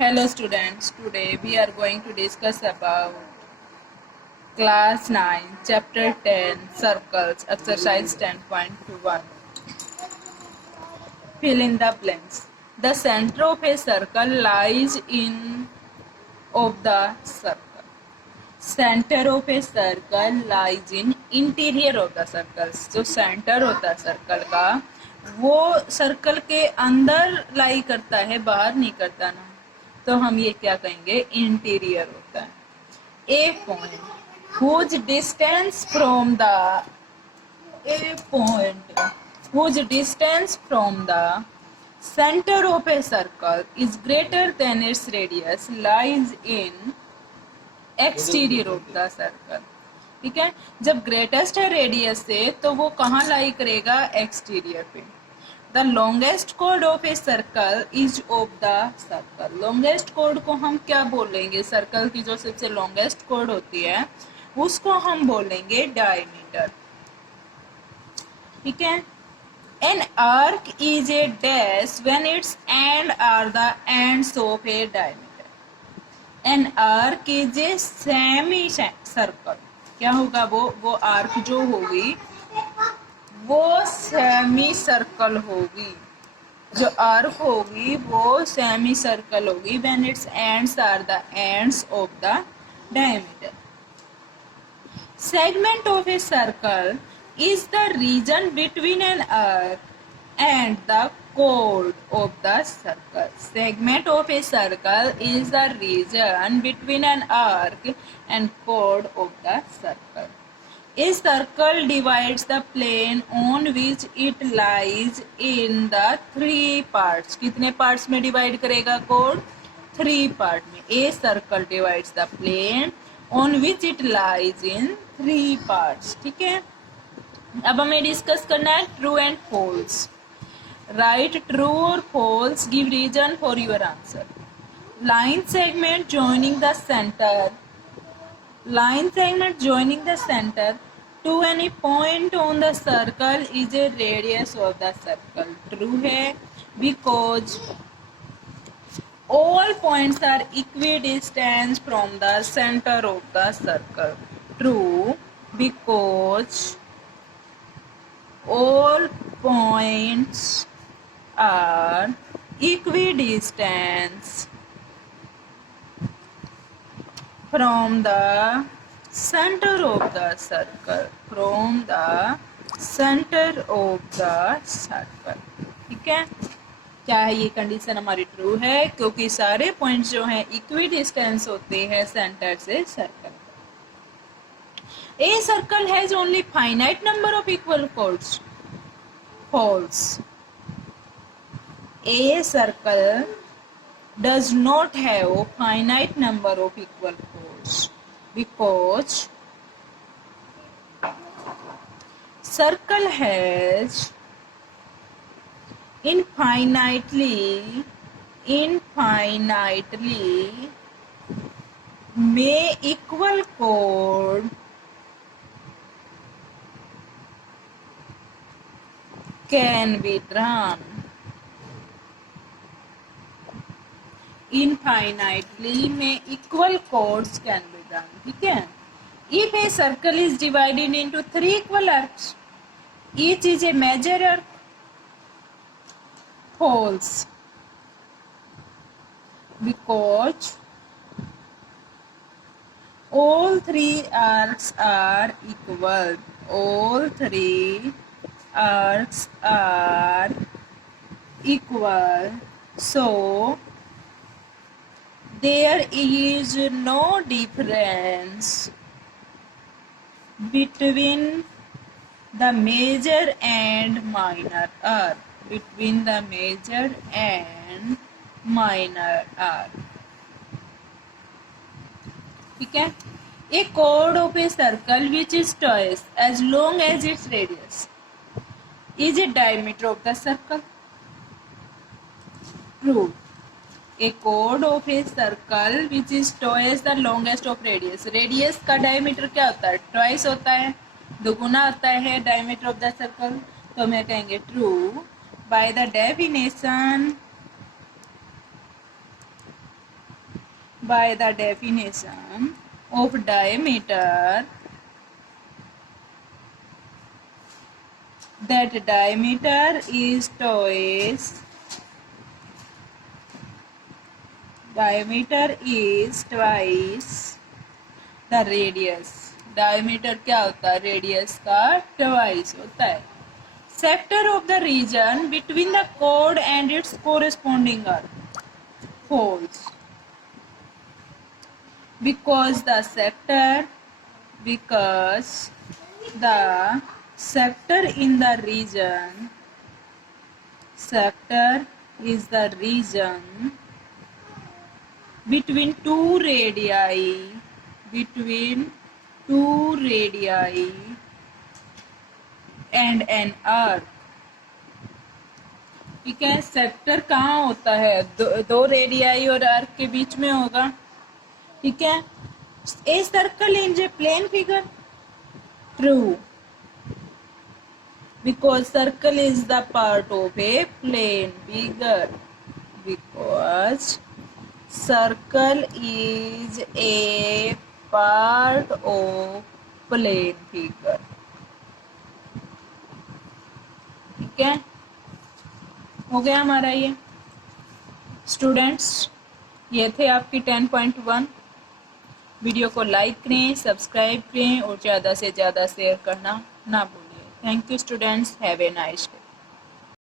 Hello students, today we are going to discuss about class 9 chapter 10 circles exercise 10.1. Fill in the blanks. The center of a circle lies in of the circle. Center of a circle lies in interior of the circles. जो centre होता है circle का वो circle के अंदर लाई करता है, बाहर नहीं करता ना, तो हम ये क्या कहेंगे, इंटीरियर होता है. A point whose distance from the a point whose distance from the center of a circle is greater than its radius lies in exterior of the circle. ठीक है, जब ग्रेटेस्ट है रेडियस से तो वो कहाँ लाई करेगा, एक्सटीरियर पे. The longest code of a circle is of the circle. Longest code को हम क्या बोलेंगे, सर्कल की जो सबसे लॉन्गेस्ट कोड होती है उसको हम बोलेंगे डायमीटर. ठीक है, an arc is a dash when its end are the ends of a diameter. An arc is a semicircle. क्या होगा वो आर्क जो होगी वो सेमी सर्कल होगी. जो आर्क होगी वो सेमी सर्कल होगी when its ends are the ends of the diameter. Segment of a circle is the region between an arc and the chord of the circle. Segment of a circle is the region between an arc and chord of the circle. A circle divides the plane on which it lies in the three parts. कितने parts में divide करेगा chord? Three part में. A circle divides the plane on which it lies in three parts. ठीक है, अब हमें discuss करना है true and false. Right true और false, give reason for your answer. Line segment joining the center, line segment joining the center to any point on the circle is a radius of the circle. True है, because all points are equidistant from the center of the circle. True, because all points are equidistant from the center of the circle. From the center of the circle. ठीक है, क्या है ये condition हमारी true है, क्योंकि सारे points जो हैं इक्विडिस्टेंस होते हैं सेंटर से circle. A circle has only finite number of equal chords. False. A circle does not have a finite number of equal chords because circle has infinitely may equal chord can be drawn. Infinitely में equal chords can be drawn. ठीक है, if a circle is divided into three equal arcs, each is a major arc. False, because all three arcs are equal. All three arcs are equal, so there is no difference between the major and minor arc. Between the major and minor arc. ठीक है, a chord of a circle which is twice as long as its radius is a diameter of the circle. True. A chord of a circle which is twice the longest of radius. Radius का diameter क्या होता है, twice होता है, दुगुना होता है diameter of the circle. तो मैं कहेंगे true. By the definition by the definition of diameter, that diameter is twice the radius. diameter क्या होता है? radius का twice होता है. sector of the region between the chord and its corresponding earth. False. Because the sector in the region, sector is the region between two radii and an earth. ठीक है, sector कहाँ होता है? दो radii और अर्थ के बीच में होगा. ठीक है. A circle in a plane figure. True, because circle is the part of a plane figure. Because circle is a part of plane figure. ठीक है, हो गया हमारा ये. स्टूडेंट्स, ये थे आपकी 10.1. वीडियो को लाइक करें, सब्सक्राइब करें और ज़्यादा से ज़्यादा शेयर करना ना भूलिए. Thank you students, have a nice day.